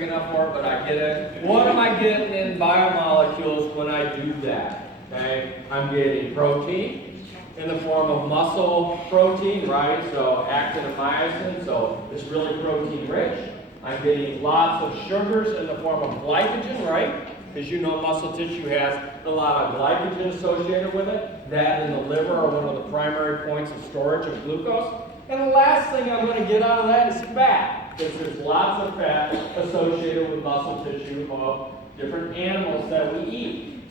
big enough for it, but I get it. What am I getting in biomolecules when I do that? Okay, I'm getting protein in the form of muscle protein, right? So actin and myosin, so it's really protein rich. I'm getting lots of sugars in the form of glycogen, right? Because you know muscle tissue has a lot of glycogen associated with it. That and the liver are one of the primary points of storage of glucose. And the last thing I'm going to get out of that is fat, because there's lots of fat associated with muscle tissue of different animals that we eat.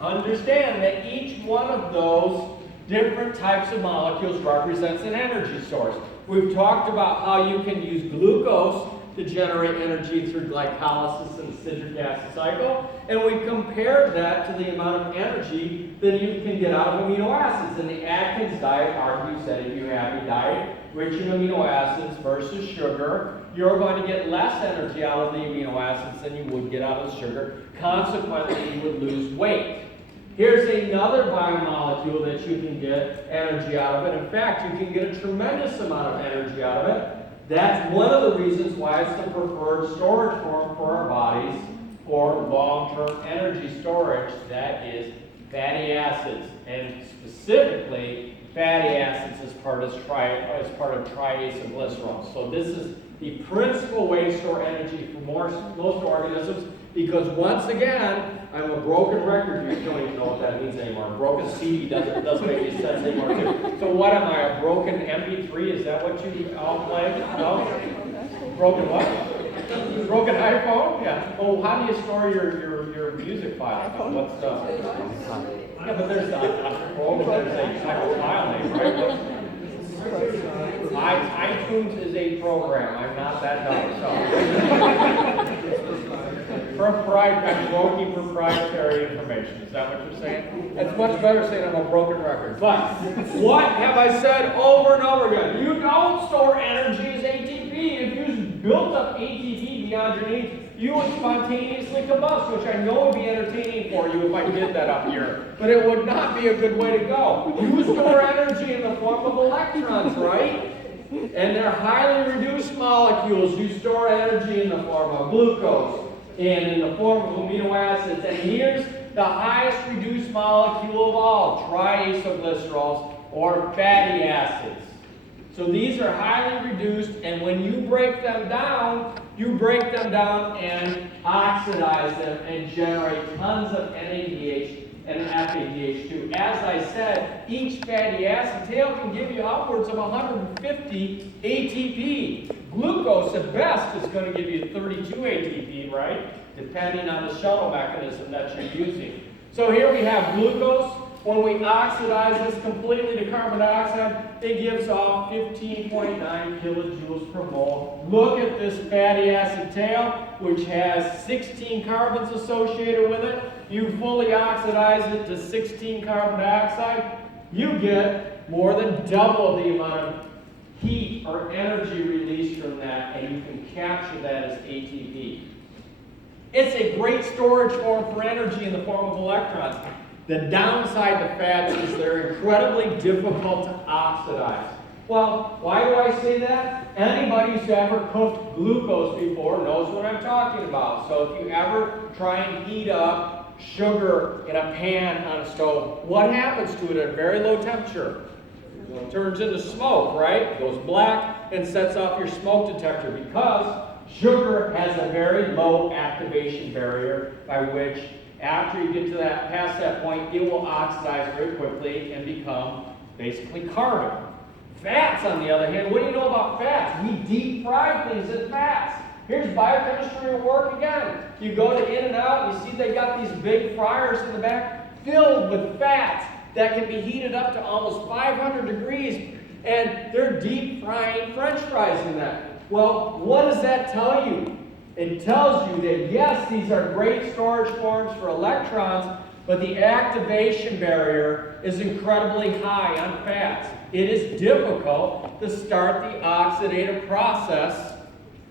Understand that each one of those different types of molecules represents an energy source. We've talked about how you can use glucose to generate energy through glycolysis in the citric acid cycle, and we compared that to the amount of energy that you can get out of amino acids. And the Atkins diet argues that if you have a diet rich in amino acids versus sugar, you're going to get less energy out of the amino acids than you would get out of the sugar. Consequently, you would lose weight. Here's another biomolecule that you can get energy out of it. In fact, you can get a tremendous amount of energy out of it. That's one of the reasons why it's the preferred storage form for our bodies for long-term energy storage. That is fatty acids, and specifically fatty acids as part of triace and glycerol. So this is the principal way to store energy for most organisms, because once again, I'm a broken record. You don't even know what that means anymore. A broken CD doesn't make any sense anymore too. So what am I, a broken MP3? Is that what you all play? No? Broken what? Broken iPhone? Yeah. Well, how do you store your music file? What's yeah, but there's a file name, right? iTunes is a program. I'm not that dumb. So. I'm invoking proprietary information. Is that what you're saying? It's much better saying I'm a broken record. But what have I said over and over again? You don't store energy as ATP. If you built up ATP beyond your needs, you would spontaneously combust, which I know would be entertaining for you if I did that up here. But it would not be a good way to go. You store energy in the form of electrons, right? And they're highly reduced molecules. You store energy in the form of glucose and in the form of amino acids. And here's the highest reduced molecule of all, triacylglycerols, or fatty acids. So these are highly reduced, and when you break them down and oxidize them and generate tons of NADH and FADH2. As I said, each fatty acid tail can give you upwards of 150 ATP. Glucose at best is going to give you 32 ATP, right? Depending on the shuttle mechanism that you're using. So here we have glucose. When we oxidize this completely to carbon dioxide, it gives off 15.9 kilojoules per mole. Look at this fatty acid tail, which has 16 carbons associated with it. You fully oxidize it to 16 carbon dioxide, you get more than double the amount of heat or energy released from that, and you can capture that as ATP. It's a great storage form for energy in the form of electrons. The downside to fats is they're incredibly difficult to oxidize. Well, why do I say that? Anybody who's ever cooked glucose before knows what I'm talking about. So if you ever try and heat up sugar in a pan on a stove, what happens to it at a very low temperature? It turns into smoke, right? It goes black and sets off your smoke detector, because sugar has a very low activation barrier by which, after you get to past that point, it will oxidize very quickly and become basically carbon. Fats, on the other hand, what do you know about fats? We deep fry things in fats. Here's biochemistry at work again. You go to In-N-Out, and you see they got these big fryers in the back filled with fats that can be heated up to almost 500 degrees, and they're deep frying French fries in that. Well, what does that tell you? It tells you that yes, these are great storage forms for electrons, but the activation barrier is incredibly high on fats. It is difficult to start the oxidative process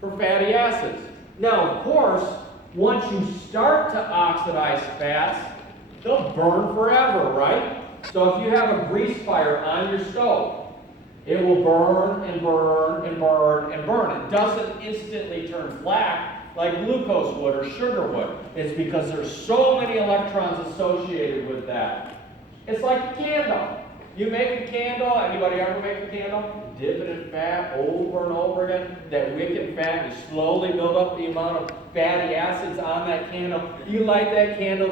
for fatty acids. Now, of course, once you start to oxidize fats, they'll burn forever, right? So if you have a grease fire on your stove, it will burn and burn and burn and burn. It doesn't instantly turn black like glucose would or sugar would. It's because there's so many electrons associated with that. It's like a candle. You make a candle, anybody ever make a candle? Dip it in fat over and over again. That wick fat, you slowly build up the amount of fatty acids on that candle. You light that candle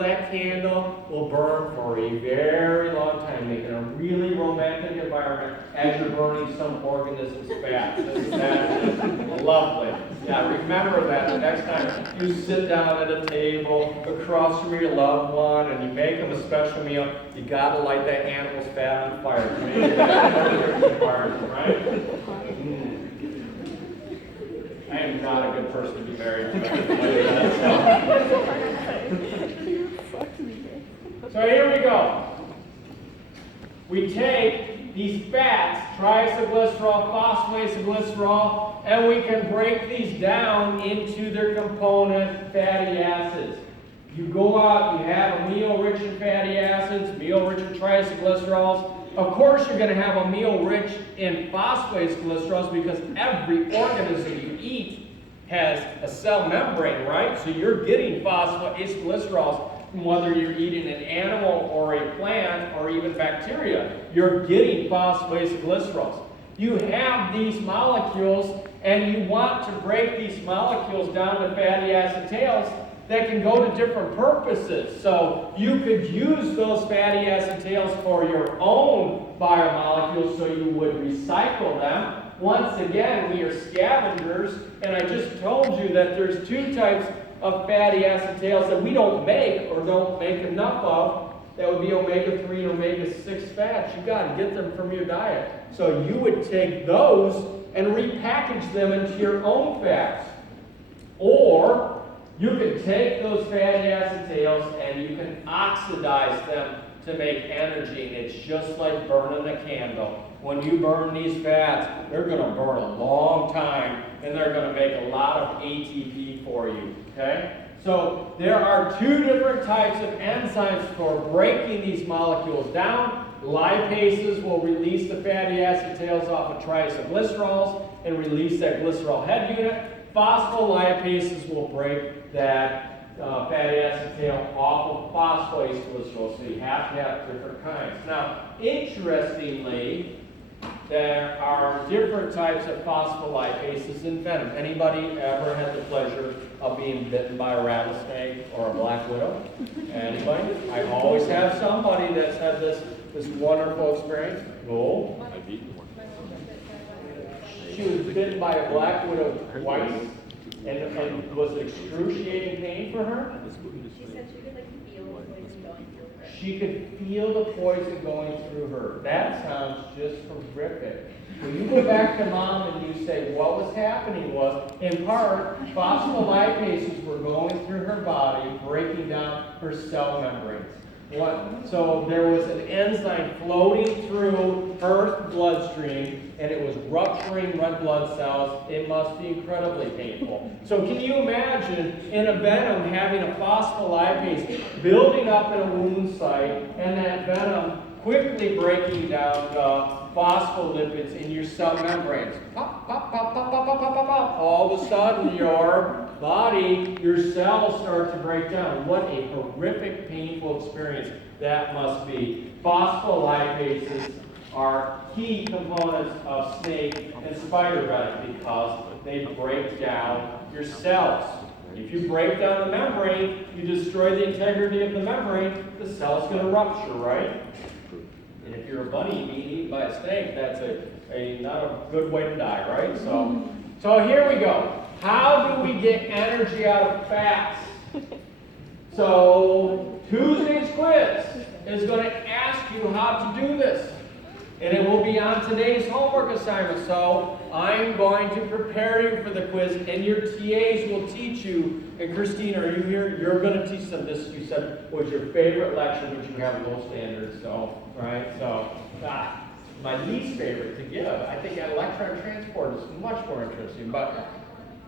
will burn for a very long time, making a really romantic environment as you're burning some organism's fat. That is lovely. Yeah, remember that the next time you sit down at a table across from your loved one and you make them a special meal, you gotta light that animal's fat on fire to make that perfect environment, right? I am not a good person to be married to. So here we go. We take these fats, triacylglycerol, phosphoacylglycerol, and we can break these down into their component fatty acids. You go out, you have a meal rich in fatty acids, meal rich in triacylglycerols. Of course, you're going to have a meal rich in phosphoacylglycerols because every organism you eat has a cell membrane, right? So you're getting phosphoacylglycerols from whether you're eating an animal or a plant or even bacteria. You're getting phosphoacylglycerols. You have these molecules and you want to break these molecules down to fatty acid tails that can go to different purposes. So you could use those fatty acid tails for your own biomolecules so you would recycle them. Once again, we are scavengers, and I just told you that there's two types of fatty acid tails that we don't make or don't make enough of. That would be omega-3 and omega-6 fats. You got to get them from your diet. So you would take those and repackage them into your own fats. Or you can take those fatty acid tails and you can oxidize them to make energy. And it's just like burning a candle. When you burn these fats, they're going to burn a long time and they're going to make a lot of ATP for you. Okay? So there are two different types of enzymes for breaking these molecules down. Lipases will release the fatty acid tails off of triacylglycerols and release that glycerol head unit. Phospholipases will break that fatty acid tail off of phosphoacylglycerols. So you have to have different kinds. Now, interestingly, there are different types of phospholipases in venom. Anybody ever had the pleasure of being bitten by a rattlesnake or a black widow? Anybody? I always have somebody that's had this wonderful experience. No. She was bitten by a black widow twice, and was it excruciating pain for her? She said she could feel the poison going through her. She could feel the poison going through her. That sounds just horrific. When you go back to mom and you say what was happening was, in part, phospholipases were going through her body, breaking down her cell membranes. So there was an enzyme floating through her bloodstream, and it was rupturing red blood cells. It must be incredibly painful. So can you imagine in a venom having a phospholipase building up in a wound site, and that venom quickly breaking down phospholipids in your cell membranes? Pop, pop, pop, pop, pop, pop, pop, pop, pop. All of a sudden, your body, your cells start to break down. What a horrific, painful experience that must be. Phospholipases are key components of snake and spider venom because they break down your cells. If you break down the membrane, you destroy the integrity of the membrane, the cell's going to rupture, right? And if you're a bunny being eaten by a snake, that's not a good way to die, right? So here we go. How do we get energy out of fats? So Tuesday's quiz is going to ask you how to do this. And it will be on today's homework assignment. So I'm going to prepare you for the quiz, and your TAs will teach you. And Christine, are you here? You're going to teach them this. You said was your favorite lecture, but you have low standards. So, right? So, my least favorite to give. I think electron transport is much more interesting. But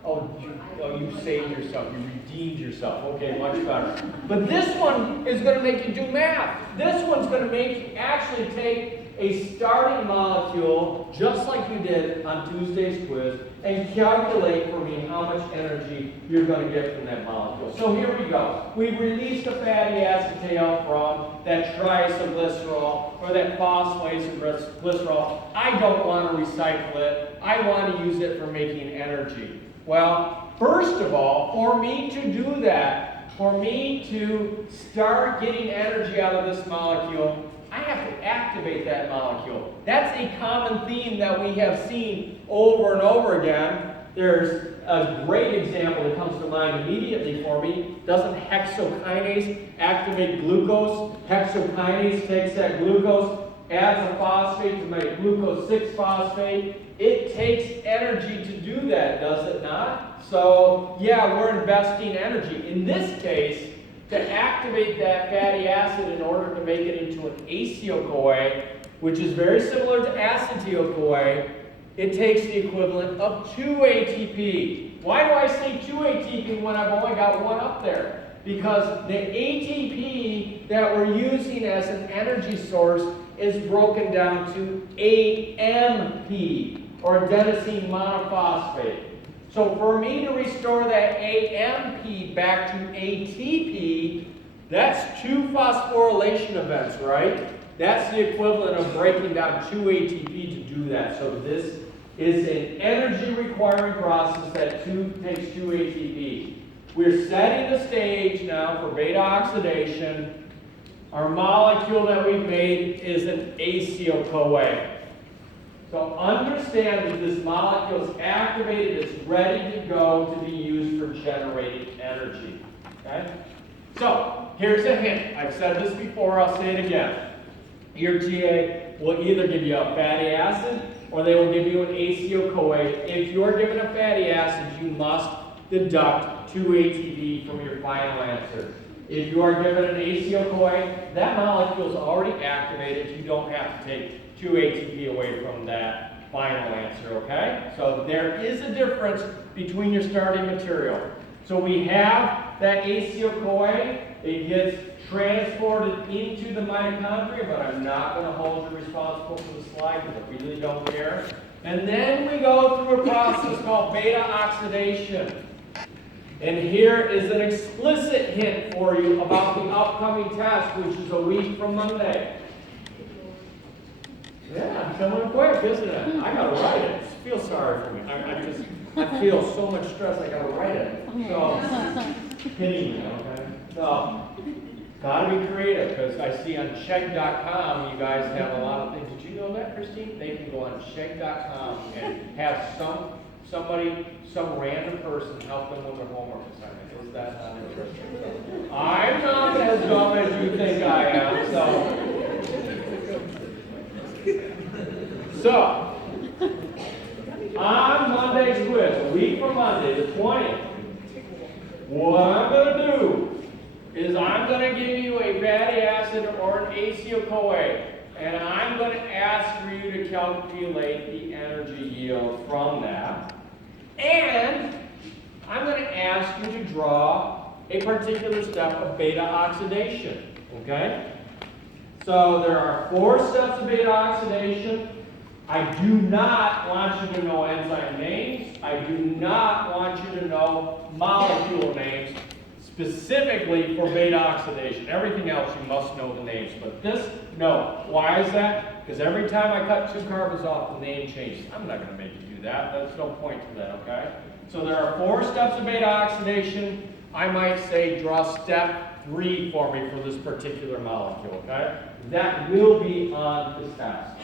you saved yourself. You redeemed yourself. Okay, much better. But this one is going to make you do math. This one's going to make you actually take a starting molecule, just like you did on Tuesday's quiz, and calculate for me how much energy you're going to get from that molecule. So here we go. We've released a fatty acetate from that triacylglycerol or that phosphoglycerol. I don't want to recycle it. I want to use it for making energy. Well, first of all, for me to do that, for me to start getting energy out of this molecule, I have to activate that molecule. That's a common theme that we have seen over and over again. There's a great example that comes to mind immediately for me. Doesn't hexokinase activate glucose? Hexokinase takes that glucose, adds a phosphate to make glucose 6-phosphate. It takes energy to do that, does it not? So, yeah, we're investing energy. In this case, to activate that fatty acid in order to make it into an acyl-CoA, which is very similar to acetyl-CoA, it takes the equivalent of 2 ATP. Why do I say 2 ATP when I've only got one up there? Because the ATP that we're using as an energy source is broken down to AMP, or adenosine monophosphate. So for me to restore that AMP back to ATP, that's 2 phosphorylation events, right? That's the equivalent of breaking down 2 ATP to do that. So this is an energy requiring process that takes 2 ATP. We're setting the stage now for beta oxidation. Our molecule that we've made is an acyl-CoA. So understand that this molecule is activated, it's ready to go to be used for generating energy. Okay? So, here's a hint. I've said this before, I'll say it again. Your TA will either give you a fatty acid or they will give you an acyl-CoA. If you're given a fatty acid, you must deduct 2 ATP from your final answer. If you are given an acyl-CoA, that molecule is already activated. You don't have to take 2 ATP away from that final answer, okay? So there is a difference between your starting material. So we have that acyl-CoA. It gets transported into the mitochondria, but I'm not going to hold you responsible for the slide because I really don't care. And then we go through a process called beta oxidation. And here is an explicit hint for you about the upcoming test, which is a week from Monday. Yeah, it's coming quick, isn't it? I gotta write it. Feel sorry for me. I feel so much stress. I gotta write it. So, pity me, okay? So, gotta be creative because I see on Chegg.com you guys have a lot of things. Did you know that, Christine? They can go on Chegg.com and have some random person help them with their homework assignment. Is that not interesting? I'm not as dumb as you think I am. So, on Monday's quiz, a week from Monday, the 20th, what I'm going to do is I'm going to give you a fatty acid or an acyl-CoA, and I'm going to ask for you to calculate the energy yield from that. And I'm going to ask you to draw a particular step of beta oxidation, okay? So there are 4 steps of beta oxidation. I do not want you to know enzyme names. I do not want you to know molecule names specifically for beta oxidation. Everything else you must know the names, but this, no. Why is that? Because every time I cut 2 carbons off, the name changes. I'm not going to make you do that. There's no point to that, okay? So there are 4 steps of beta oxidation. I might say draw step 3 for me for this particular molecule, okay? That will be on the test.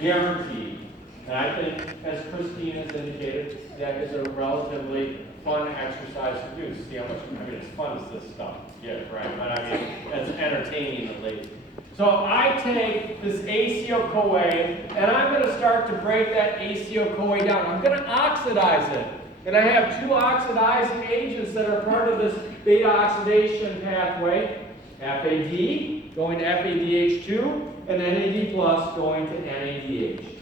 Guaranteed. And I think, as Christine has indicated, that is a relatively fun exercise to do. See how much, as fun as this stuff gets, right? But as entertaining at least. So I take this acyl-CoA, and I'm going to start to break that acyl-CoA down. I'm going to oxidize it. And I have 2 oxidizing agents that are part of this beta oxidation pathway. FAD going to FADH2, and NAD plus going to NADH.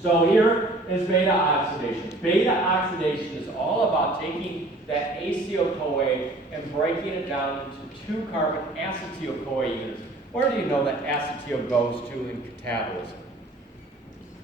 So here is beta oxidation. Beta oxidation is all about taking that acyl-CoA and breaking it down into 2 carbon acetyl-CoA units. Where do you know that acetyl goes to in catabolism?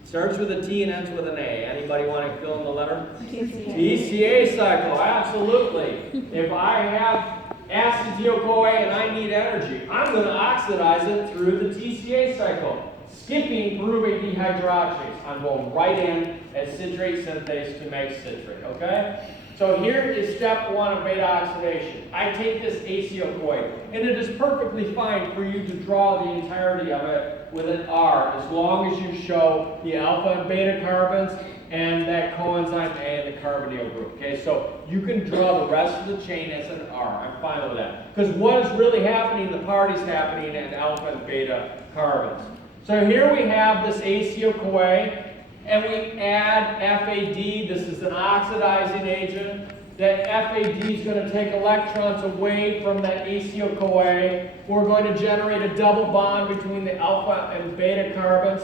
Starts with a T and ends with an A. Anybody want to fill in the letter? TCA cycle, absolutely. If I have acetyl-CoA and I need energy, I'm going to oxidize it through the TCA cycle. Skipping pyruvate dehydrogenase. I'm going right in at citrate synthase to make citrate, okay? So here is step 1 of beta oxidation. I take this acetyl-CoA, and it is perfectly fine for you to draw the entirety of it with an R, as long as you show the alpha and beta carbons and that coenzyme A and the carbonyl group. Okay, so you can draw the rest of the chain as an R. I'm fine with that. Because what is really happening, the party's happening at alpha and beta carbons. So here we have this acetyl-CoA, and we add FAD. This is an oxidizing agent. That FAD is going to take electrons away from that acetyl-CoA. We're going to generate a double bond between the alpha and beta carbons,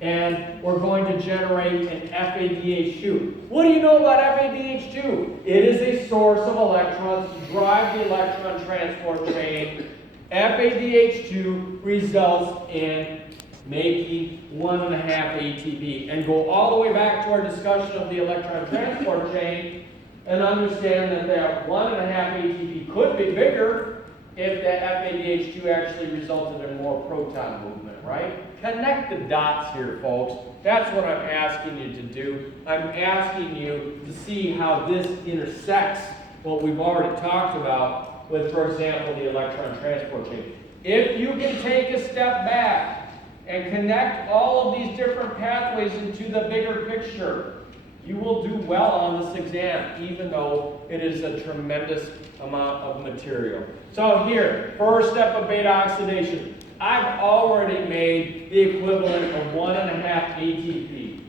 and we're going to generate an FADH2. What do you know about FADH2? It is a source of electrons to drive the electron transport chain. FADH2 results in making 1.5 ATP. And go all the way back to our discussion of the electron transport chain and understand that that 1.5 ATP could be bigger if that FADH2 actually resulted in more proton movement, right? Connect the dots here, folks. That's what I'm asking you to do. I'm asking you to see how this intersects what we've already talked about with, for example, the electron transport chain. If you can take a step back and connect all of these different pathways into the bigger picture, you will do well on this exam, even though it is a tremendous amount of material. So here, first step of beta oxidation. I've already made the equivalent of 1.5 ATP.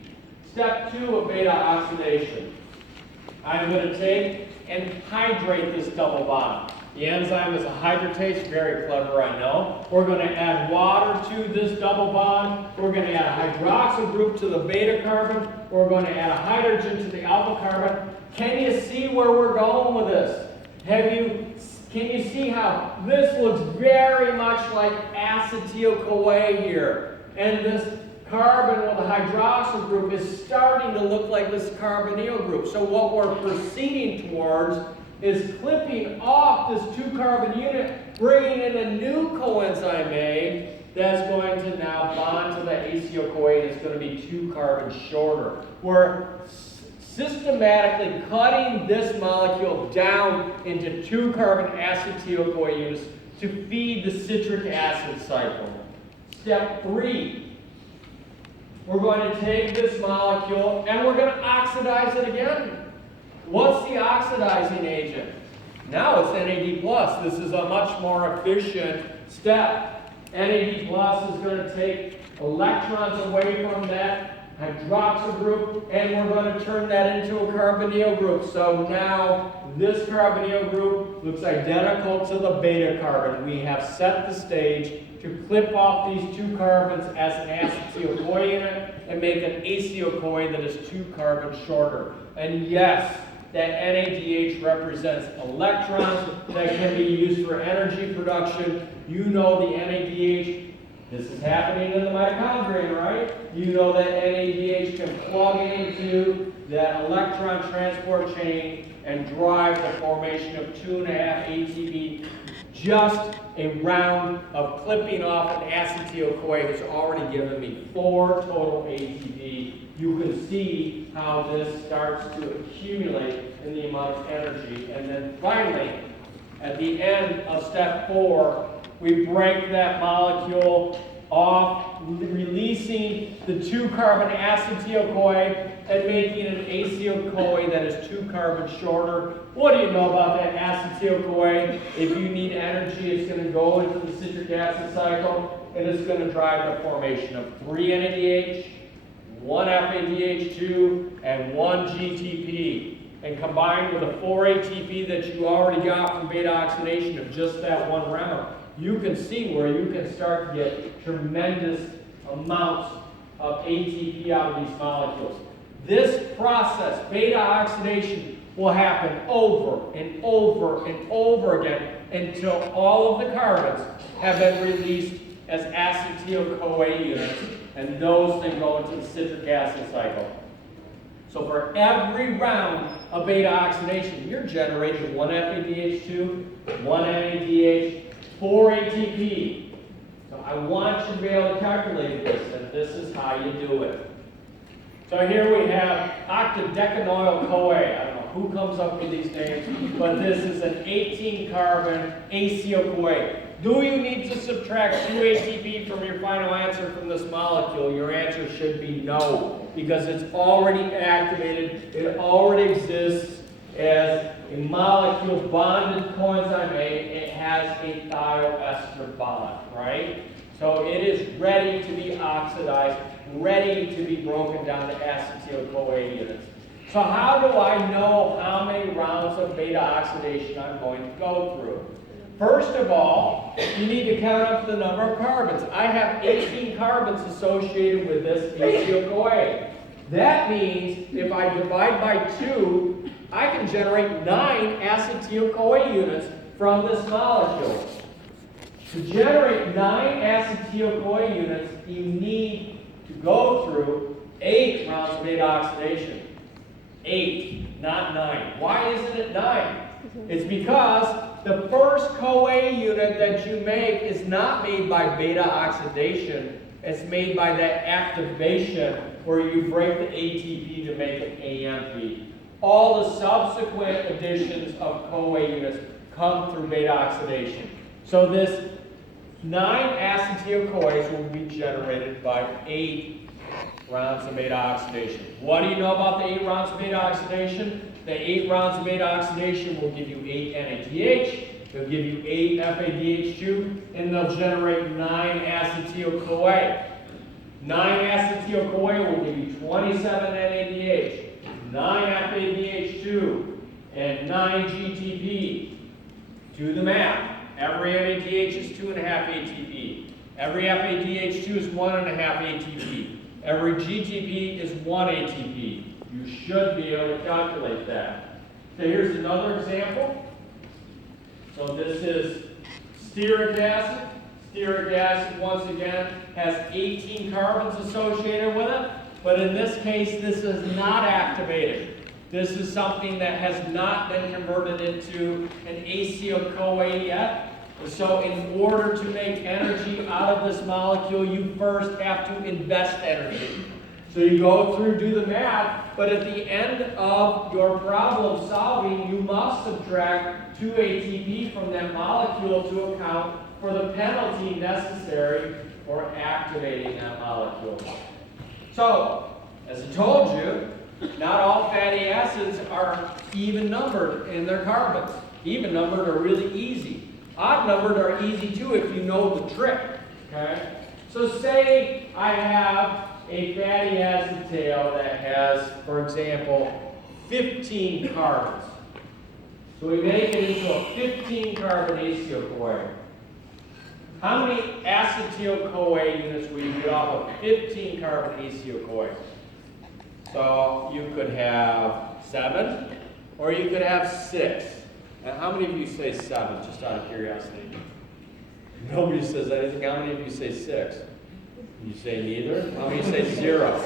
Step 2 of beta oxidation. I'm going to take and hydrate this double bond. The enzyme is a hydratase, very clever, I know. We're going to add water to this double bond. We're going to add a hydroxyl group to the beta carbon. We're going to add a hydrogen to the alpha carbon. Can you see where we're going with this? Can you see how this looks very much like acetyl-CoA here? And this carbon with a hydroxyl group is starting to look like this carbonyl group. So what we're proceeding towards is clipping off this 2-carbon unit, bringing in a new coenzyme A that's going to now bond to the acetyl-CoA, and it's going to be 2 carbons shorter. We're systematically cutting this molecule down into 2-carbon acetyl-CoA units to feed the citric acid cycle. Step 3, we're going to take this molecule and we're going to oxidize it again. What's the oxidizing agent? Now it's NAD+. This is a much more efficient step. NAD+ is going to take electrons away from that hydroxyl group, and we're going to turn that into a carbonyl group. So now this carbonyl group looks identical to the beta carbon. We have set the stage to clip off these 2 carbons as an acetyl-CoA unit and make an acetyl-CoA that is 2 carbons shorter. And yes, that NADH represents electrons that can be used for energy production. You know the NADH, this is happening in the mitochondria, right? You know that NADH can plug into that electron transport chain and drive the formation of 2.5 ATP. Just a round of clipping off an acetyl-CoA has already given me 4 total ATP. You can see how this starts to accumulate in the amount of energy. And then finally, at the end of step 4, we break that molecule off, releasing the 2-carbon acetyl-CoA and making an acetyl-CoA that is 2 carbons shorter. What do you know about that acetyl-CoA? If you need energy, it's going to go into the citric acid cycle, and it's going to drive the formation of 3 NADH, 1 FADH2, and 1 GTP. And combined with the 4 ATP that you already got from beta oxidation of just that 1 remer, you can see where you can start to get tremendous amounts of ATP out of these molecules. This process, beta oxidation, will happen over and over and over again until all of the carbons have been released as acetyl-CoA units, and those then go into the citric acid cycle. So for every round of beta oxidation, you're generating 1 FADH2, 1 NADH, 4 ATP. So I want you to be able to calculate this, and this is how you do it. So here we have octadecanoyl-CoA. I don't know who comes up with these names, but this is an 18-carbon acyl-CoA. Do you need to subtract 2 ATP from your final answer from this molecule? Your answer should be no, because it's already activated. It already exists as a molecule bonded coenzyme A. It has a thioester bond, right? So it is ready to be oxidized, ready to be broken down to acetyl-CoA units. So how do I know how many rounds of beta oxidation I'm going to go through? First of all, you need to count up the number of carbons. I have 18 carbons associated with this acyl-CoA. That means if I divide by 2, I can generate 9 acetyl-CoA units from this molecule. To generate 9 acetyl-CoA units, you need to go through 8 rounds of beta oxidation. 8, not 9. Why isn't it 9? It's because the first CoA unit that you make is not made by beta oxidation. It's made by that activation where you break the ATP to make an AMP. All the subsequent additions of CoA units come through beta oxidation. So this 9 acetyl-CoAs will be generated by 8 rounds of beta oxidation. What do you know about the 8 rounds of beta oxidation? The 8 rounds of beta oxidation will give you 8 NADH, they'll give you 8 FADH2, and they'll generate 9 acetyl-CoA. 9 acetyl-CoA will give you 27 NADH, 9 FADH2, and 9 GTP. Do the math. Every NADH is 2.5 ATP. Every FADH2 is 1.5 ATP. Every GTP is 1 ATP. You should be able to calculate that. So here's another example. So this is stearic acid. Stearic acid, once again, has 18 carbons associated with it. But in this case, this is not activated. This is something that has not been converted into an acyl-CoA yet. So in order to make energy out of this molecule, you first have to invest energy. So you go through, do the math, but at the end of your problem solving, you must subtract 2 ATP from that molecule to account for the penalty necessary for activating that molecule. So, as I told you, not all fatty acids are even numbered in their carbons. Even numbered are really easy. Odd numbered are easy too if you know the trick. Okay? So say I have a fatty acid tail that has, for example, 15 carbons. So we make it into a 15-carbon acyl-CoA. How many acetyl-CoA units will you get off a 15-carbon acyl-CoA? So you could have 7, or you could have 6. And how many of you say 7, just out of curiosity? Nobody says anything. How many of you say 6? You say neither? How many say 0?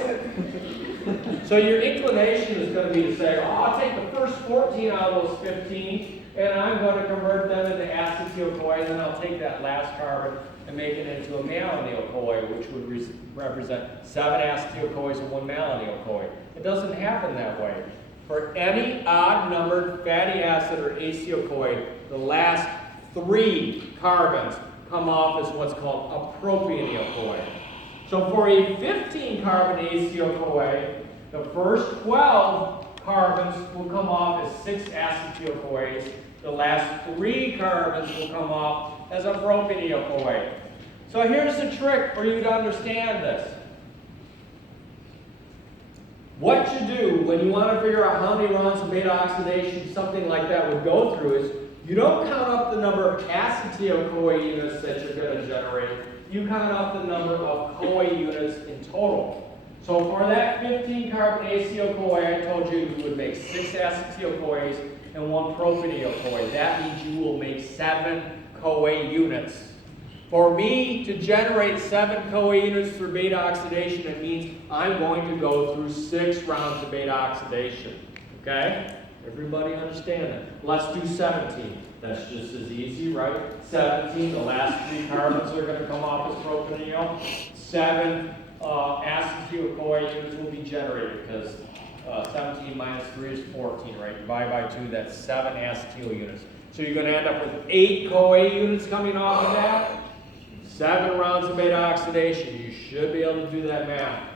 So your inclination is going to be to say, oh, I'll take the first 14 out of those 15, and I'm going to convert them into acetyl-CoA, and then I'll take that last carbon and make it into a malonyl-CoA, which would represent 7 acetyl-CoAs and 1 malonyl-CoA. It doesn't happen that way. For any odd-numbered fatty acid or acyl-CoA, the last 3 carbons come off as what's called a propionyl-CoA. So for a 15-carbon acyl-CoA, the first 12 carbons will come off as 6 acetyl-CoAs. The last 3 carbons will come off as a propionyl-CoA. So here's the trick for you to understand this. What you do when you want to figure out how many rounds of beta oxidation something like that would go through is you don't count up the number of acetyl-CoA units that you're going to generate. You count up the number of CoA units in total. So for that 15 carbon acetyl-CoA, I told you you would make 6 acetyl-CoAs and 1 propanediol-CoA. That means you will make 7 CoA units. For me to generate 7 CoA units through beta oxidation, it means I'm going to go through 6 rounds of beta oxidation. Okay? Everybody understand that? Let's do 17. That's just as easy, right? 17, the last 3 carbons are going to come off as propanediol. 7 acetyl-CoA units will be generated because 17 minus 3 is 14, right? Divide by 2, that's 7 acetyl units. So you're going to end up with 8 CoA units coming off of that. 7 rounds of beta oxidation. You should be able to do that math.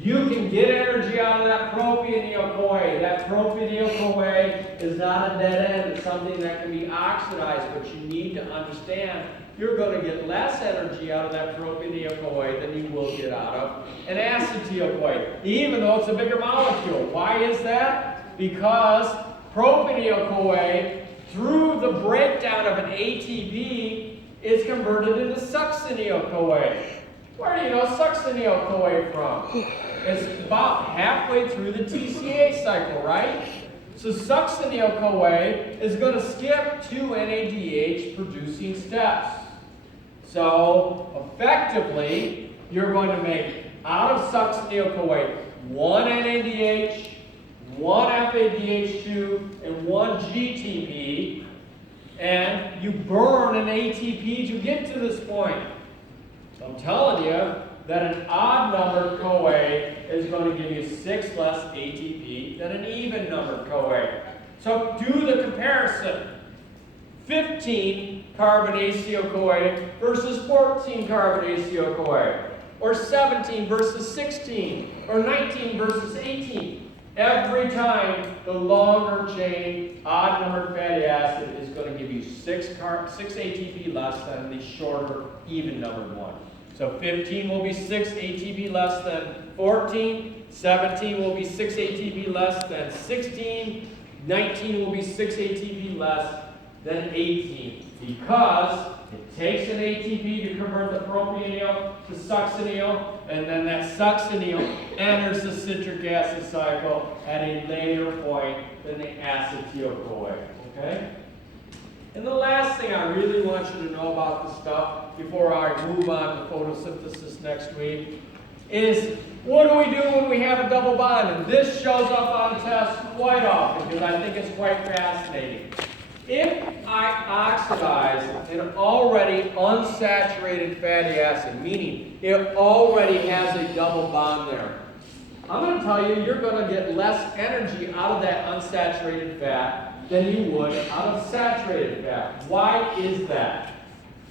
You can get energy out of that propanediol-CoA. That propanediol-CoA is not a dead end. It's something that can be oxidized, but you need to understand you're going to get less energy out of that propanediol-CoA than you will get out of an acetyl-CoA, even though it's a bigger molecule. Why is that? Because propanediol-CoA, through the breakdown of an ATP, is converted into succinyl-CoA. Where do you know succinyl-CoA from? It's about halfway through the TCA cycle, right? So succinyl-CoA is going to skip 2 NADH producing steps. So effectively, you're going to make out of succinyl-CoA 1 NADH, 1 FADH2, and 1 GTP, and you burn an ATP to get to this point. So I'm telling you that an odd-numbered CoA is going to give you 6 less ATP than an even-numbered CoA. So do the comparison. 15 carbon ACO-CoA versus 14 carbon ACO-CoA, or 17 versus 16, or 19 versus 18. Every time, the longer chain, odd-numbered fatty acid is going to give you 6 ATP less than the shorter, even-numbered one. So 15 will be 6 ATP less than 14, 17 will be 6 ATP less than 16, 19 will be 6 ATP less than 18, because it takes an ATP to convert the propanediol to succinyl, and then that succinyl enters the citric acid cycle at a later point than the acetyl-CoA. Okay? And the last thing I really want you to know about this stuff before I move on to photosynthesis next week is, what do we do when we have a double bond? And this shows up on tests quite often because I think it's quite fascinating. If I oxidize an already unsaturated fatty acid, meaning it already has a double bond there, I'm going to tell you you're going to get less energy out of that unsaturated fat than you would out of saturated fat. Why is that?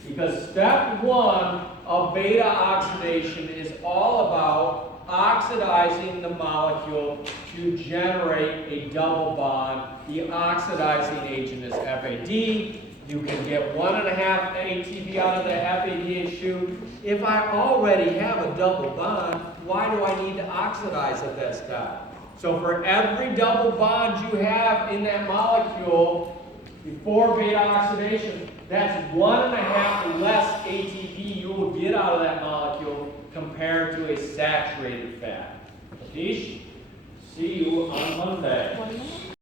Because step 1 of beta oxidation is all about oxidizing the molecule to generate a double bond. The oxidizing agent is FAD. You can get 1.5 ATP out of the FADH2. If I already have a double bond, why do I need to oxidize at that step? So for every double bond you have in that molecule before beta oxidation, that's 1.5 less ATP you will get out of that molecule compared to a saturated fat. Atish, see you on Monday.